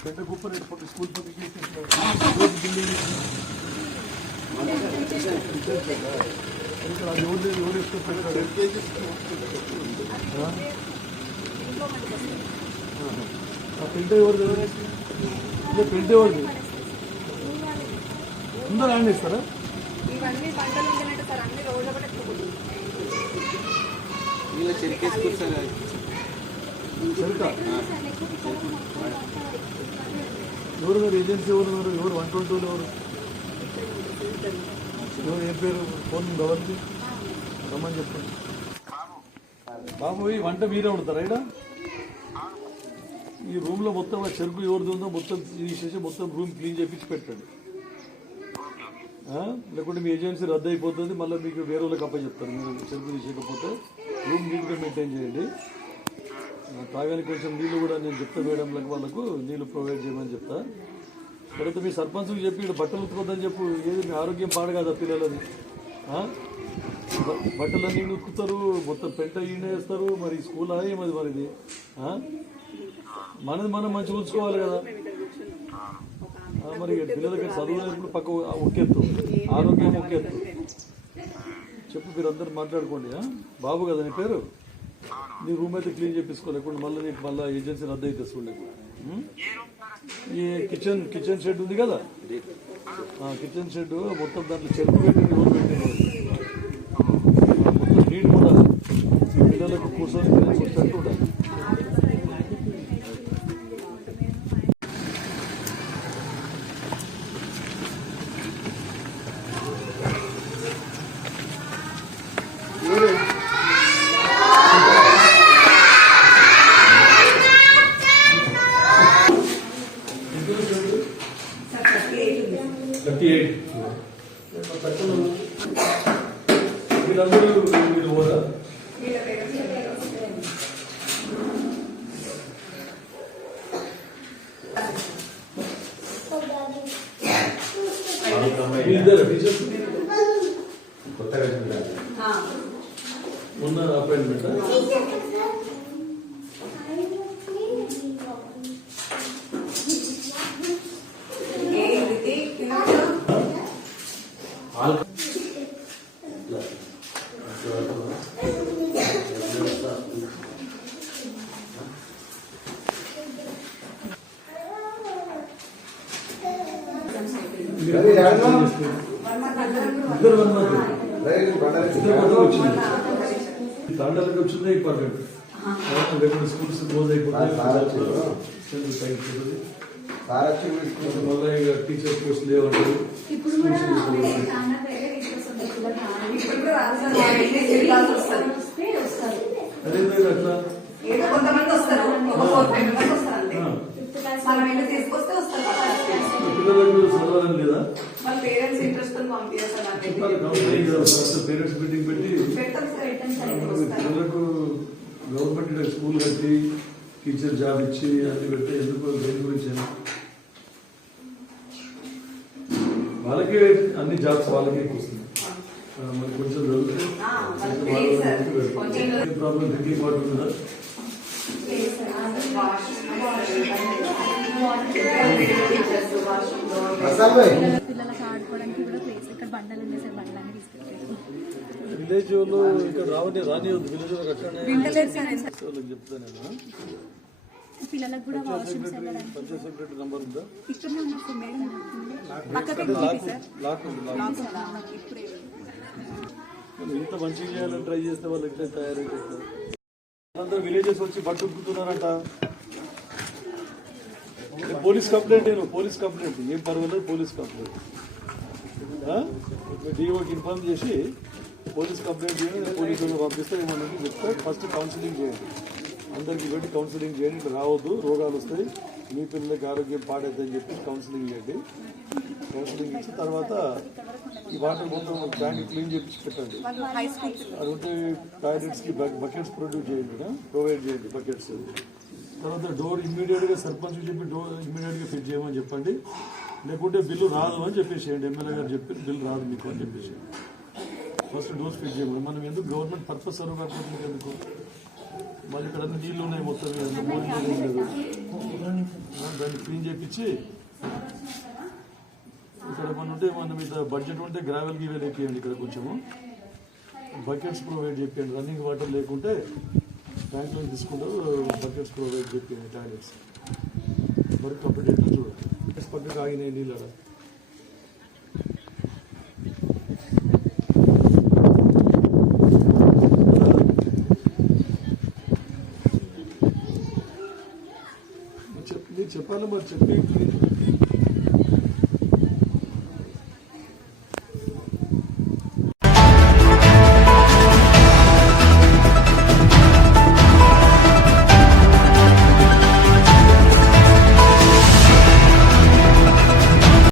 పెద్ద గొప్ప స్కూల్ పక్కకి ఎవరు ఇష్టపడ్డాడు పెంట ఎవరిది పెంట ఎవరిది అందరూ ఆన్ ఇస్తారా ఇవన్నీ పంటలు ఉంటున్నట్టు సార్ అన్ని రోజులు కూడా ఇలా చెరికేసుకుంటారు ఎవరు మీరు ఏజెన్సీ ఎవరు ఎవరు 122 ఎవరు ఎవరు ఏం పేరు ఫోన్ గవర్నది రమ్మని చెప్పండి బాబు ఈ వంట మీరే ఉంటారా ఇక్కడ ఈ రూమ్లో మొత్తం ఆ చెరుకు ఎవరిది ఉందో మొత్తం తీసేసి మొత్తం రూమ్ క్లీన్ చేయించి పెట్టండి లేకుంటే మీ ఏజెన్సీ రద్దు అయిపోతుంది మళ్ళీ మీకు వేరే వాళ్ళకి అప్పచెప్తారు మీరు చెరుకు తీసేయకపోతే రూమ్ నీట్గా మెయింటైన్ చేయండి తాగానికి కొంచెం నీళ్ళు కూడా నేను చెప్తా మేడంలకు వాళ్ళకు నీళ్ళు ప్రొవైడ్ చేయమని చెప్తా తర్వాత మీ సర్పంచ్కి చెప్పి ఇక్కడ బట్టలు ఉతుకోద్దని చెప్పు ఏది మీ ఆరోగ్యం పాడు కదా పిల్లలని బట్టలన్నీ ఉతుకుతారు మొత్తం పెంట ఈనేస్తారు మరి స్కూల్ ఏమది మరిది మనది మనం మంచిగా ఉంచుకోవాలి కదా మరి పిల్లలకి చదువులేప్పుడు పక్క ఒకెత్తు ఆరోగ్యం ఒకెత్తు చెప్పు మీరు అందరు మాట్లాడుకోండి బాబు కదా నీ పేరు నీ రూమ్ అయితే క్లీన్ చేపించుకోలేకుండా మళ్ళీ నీకు మళ్ళీ ఏజెన్సీ రద్దు అయితే చూడలేదు ఈ కిచెన్ షెడ్ ఉంది కదా కిచెన్ షెడ్ మొత్తం దాంట్లో చెరుకు పెట్టింది రోజు పెట్టింది మొత్తం నీట్ ఉండాలి పిల్లలకు కూర్చొని చెట్టు ఉండాలి వీళ్ళందరూ మీరు ఓరా ఇద్దరు టీచర్స్ కొత్తగా ఉన్న అపాయింట్మెంట్ తాండాలకు వచ్చిందే ఇంపార్టెంట్ లేకపోతే స్కూల్స్ క్లోజ్ అయిపోతుంది మళ్ళీ ఇక టీచర్ పోస్ట్ లేవంటారు అదే అట్లా పిల్లలకు చదవాలని లేదా పేరెంట్స్ మీటింగ్ పెట్టి పిల్లలకు గవర్నమెంట్ స్కూల్ కట్టి టీచర్ జాబ్ ఇచ్చి అది పెట్టి ఎందుకు దేని గురించి వాళ్ళకే అన్ని జాబ్స్ వాళ్ళకే వస్తుంది మరి కొంచెం చదివితే ప్రాబ్లం డ్రింకింగ్ వాటర్ ఉందా పిల్లలకు ఆడుకోవడానికి కూడా ప్లేస్ ఇక్కడ బండలు ఉన్నాయి సార్ బండలన్నీ తీసుకెళ్ళి విలేజ్ లో ఇక్కడ రాని విలేజ్ లో అట్లనే చెప్తాను నేను పిల్లలకు కూడా వాష్రూమ్ పంచాయత్ సెక్రటరీ నంబర్ ఉందా ఇక్కడనే ఉన్నారు ఇంత మంచిగా చేయాలని ట్రై చేస్తే వాళ్ళు ఎట్లా తయారైపోతారు అందరూ విలేజెస్ వచ్చి బట్టు ఉక్కుతున్నారంట పోలీస్ కంప్లైంట్ ఏం పర్వాలేదు పోలీస్ కంప్లైంట్ డిఓకి ఇన్ఫార్మ్ చేసి పోలీస్ కంప్లైంట్ చేయండి పోలీసులు పంపిస్తే ఏమన్నా చెప్తే ఫస్ట్ కౌన్సిలింగ్ చేయండి అందరికి పెట్టి కౌన్సిలింగ్ చేయండి ఇట్లా రావద్దు రోగాలు వస్తాయి మీ పిల్లలకి ఆరోగ్యం పాడైందని చెప్పి కౌన్సిలింగ్ చేయండి కౌన్సిలింగ్ ఇచ్చి తర్వాత ఈ వాటర్ మొత్తం ట్యాంక్ క్లీన్ చేపించి పెట్టండి అదంటే టాయిలెట్స్కి బకెట్స్ ప్రొవైడ్ చేయండి బకెట్స్ తర్వాత డోర్ ఇమ్మీడియట్గా సర్పంచ్ చెప్పి డోర్ ఇమ్మీడియట్గా ఫిట్ చేయమని చెప్పండి లేకుంటే బిల్లు రాదు అని చెప్పేసేయండి ఎమ్మెల్యే గారు చెప్పి బిల్లు రాదు మీకు అని చెప్పేసి ఫస్ట్ డోర్స్ ఫిట్ చేయమని మనం ఎందుకు గవర్నమెంట్ పర్పస్ సర్వ్ కాకపోతే ఎందుకు మళ్ళీ ఇక్కడ నీళ్ళు ఉన్నాయి మొత్తం లేదు దాన్ని క్లీన్ చేయించి ఇక్కడ ఏమన్నా ఉంటే మన మీద బడ్జెట్ ఉంటే గ్రావెల్ గీవెల్ ఎక్కియండి. ఇక్కడ కొంచెము బకెట్స్ ప్రొవైడ్ చేయండి. రన్నింగ్ వాటర్ లేకుంటే ట్యాంక్లో తీసుకుంటారు. బకెట్స్ ప్రొవైడ్ చేయండి. టాయిలెట్స్ వర్క్ కంప్లీట్ అయితే చూడండి. పక్కకు ఆగినాయి నీళ్ళు అలా. మీరు చెప్పాలి మరి చెప్పి